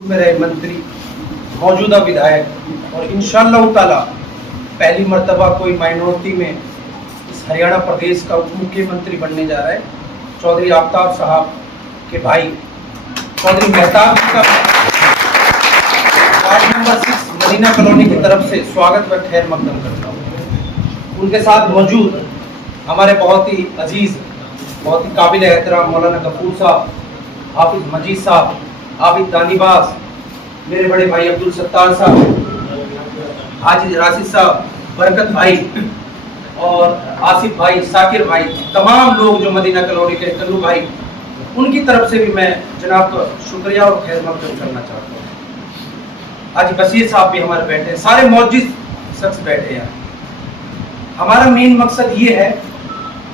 में रहे मंत्री, मौजूदा विधायक और इंशाअल्लाह ताला पहली मर्तबा कोई माइनॉरिटी में इस हरियाणा प्रदेश का उप मुख्यमंत्री बनने जा रहा है चौधरी आफ्ताब साहब के भाई चौधरी मेहताब का वार्ड नंबर 6 मदीना कॉलोनी की तरफ से स्वागत व खैर मकदम करता हूँ। उनके साथ मौजूद हमारे बहुत ही अजीज, बहुत ही काबिल एहतराम मौलाना गफूर साहब, हाफिज मजीद साहब, आबिद दानीबाज, मेरे बड़े भाई अब्दुल सत्तार साहब, हाजी राशिद साहब, बरकत भाई और आसिफ भाई, साकिर भाई, तमाम लोग जो मदीना कॉलोनी के कल्लू भाई, उनकी तरफ से भी मैं जनाब का शुक्रिया और खैर मकदम करना चाहता हूँ। आज बशीर साहब भी हमारे बैठे हैं, सारे मौजूद शख्स बैठे हैं। हमारा मेन मकसद ये है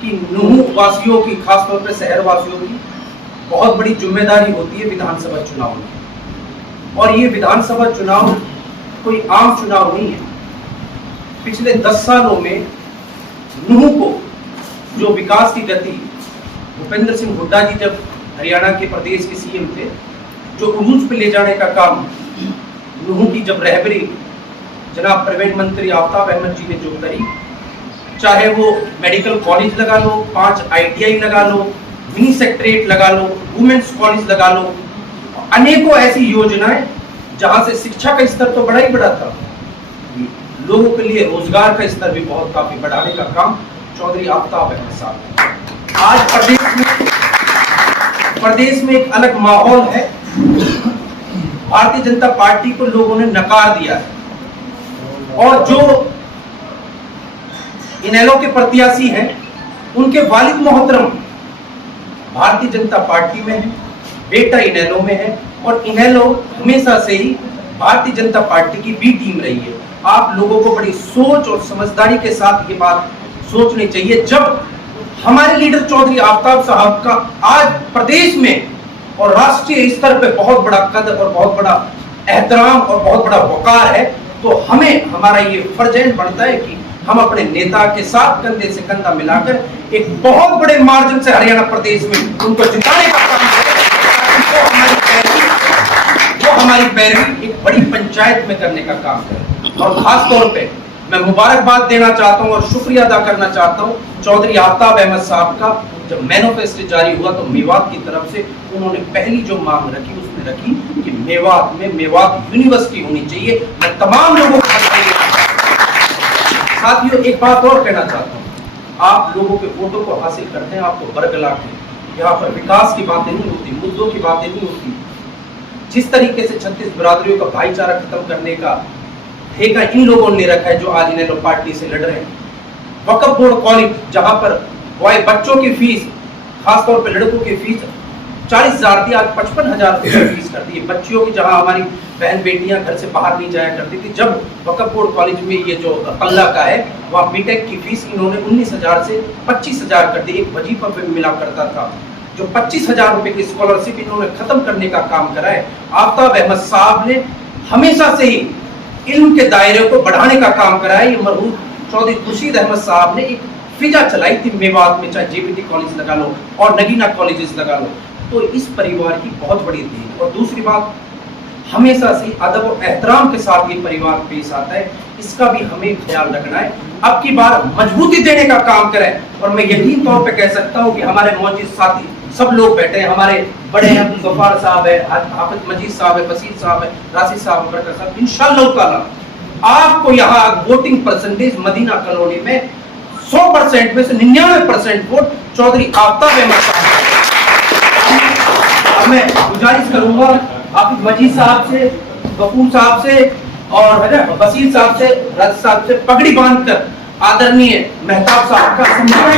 कि नूह वासियों की, खासतौर पर शहर वासियों की बहुत बड़ी जिम्मेदारी होती है विधानसभा चुनाव में, और ये विधानसभा चुनाव कोई आम चुनाव नहीं है। पिछले 10 सालों में नूह को जो विकास की गति भूपेंद्र सिंह हुड्डा जी जब हरियाणा के प्रदेश के सीएम थे, जो उरूज पे ले जाने का काम नूह की जब रहबरी जनाब प्राइवेट मंत्री आफ्ताब अहमद जी ने जो करी, चाहे वो मेडिकल कॉलेज लगा लो, 5 ITI लगा लो, मिनी सेक्रेटरीट लगा लो, वुमेन्स कॉलेज लगा लो, अनेकों ऐसी योजनाएं जहां से शिक्षा का स्तर तो बड़ा ही बड़ा था, लोगों के लिए रोजगार का स्तर भी बहुत काफी बढ़ाने का काम चौधरी आफ्ताब अहमद साहब ने। आज प्रदेश में एक अलग माहौल है। भारतीय जनता पार्टी को लोगों ने नकार दिया है और जो इनेलो के प्रत्याशी हैं उनके वालिद मोहतरम भारतीय जनता पार्टी में है, बेटा इनेलो में है, और इनेलो हमेशा से ही भारतीय जनता पार्टी की बी टीम रही है। आप लोगों को बड़ी सोच और समझदारी के साथ ये बात सोचनी चाहिए। जब हमारे लीडर चौधरी आफ्ताब साहब का आज प्रदेश में और राष्ट्रीय स्तर पे बहुत बड़ा कदर और बहुत बड़ा एहतराम और बहुत बड़ा वकार है, तो हमें हमारा ये फर्ज बनता है कि हम अपने नेता के साथ कंधे से कंधा मिलाकर एक बहुत बड़े मार्जिन से हरियाणा प्रदेश में उनको जिताने का काम करें, वो हमारी पैरवी एक बड़ी पंचायत में करने का काम करें। और खास तौर पे मैं मुबारकबाद देना चाहता हूं और शुक्रिया अदा करना चाहता हूं चौधरी आफ्ताब अहमद साहब का। जब मैनिफेस्टो जारी हुआ तो मेवात की तरफ से उन्होंने पहली जो मांग रखी उसमें रखी कि मेवात में मेवात यूनिवर्सिटी होनी चाहिए। मैं तमाम लोगों को साथियों एक बात और कहना चाहता हूँ, आप लोगों के वोटों को हासिल करते हैं, आपको बरगला के यहाँ पर विकास की बातें नहीं होती, मुद्दों की बातें नहीं होती। जिस तरीके से 36 बिरादरियों का भाईचारा खत्म करने का ठेका इन लोगों ने रखा है जो आज इनेलो पार्टी से लड़ रहे हैं। वक्फ बोर्ड कॉलेज जहाँ पर बच्चों की फीस, खासतौर पर लड़कों की फीस 40,000 थी, आज 55,000 रुपये फीस कर दी है। बच्चियों की जहाँ हमारी बहन बेटियां घर से बाहर नहीं जाया करती थी, जब वक्फ बोर्ड कॉलेज में ये जो अल्लाह का है वहाँ बीटेक की फीस इन्होंने 19,000 से 25,000 कर दी। एक वजीफा पे मिला करता था, जो 25,000 रुपए की स्कॉलरशिप इन्होंने खत्म करने का काम करा है। आफ्ताब अहमद साहब ने हमेशा से ही इल्म के दायरे को बढ़ाने का काम करा है। ये मरहूम चौधरी खुर्शीद अहमद साहब ने एक फिजा चलाई थी मेवात में, चाहे JPT कॉलेज लगा लो और नगीना कॉलेजेस लगा लो, तो इस परिवार की बहुत बड़ी देन। और दूसरी बात, हमेशा से अदब और एहतराम के साथ ये परिवार पेश आता है, इसका भी हमें ख्याल रखना है। अब की बार मजबूती देने का काम करें। और मैं यकीन तौर पे कह सकता हूँ कि हमारे मौजूद साथी सब लोग बैठे हैं, हमारे बड़े हैं, अब्दुल गफ्फार साहब है, हाफिज मजीद साहब है, बशीर साहब है, राशिद साहब, बरकत साहब, इंशाअल्लाह ताला आपको यहाँ वोटिंग परसेंटेज मदीना कॉलोनी में 100% में से 99% वोट चौधरी आफ्ताब अहमद साहब। अब मैं गुजारिश करूंगा हाफिज मजीद साहब से, गफूर साहब से और बशीर साहब से, राशिद साहब से पगड़ी बांधकर आदरणीय मेहताब साहब का सम्मान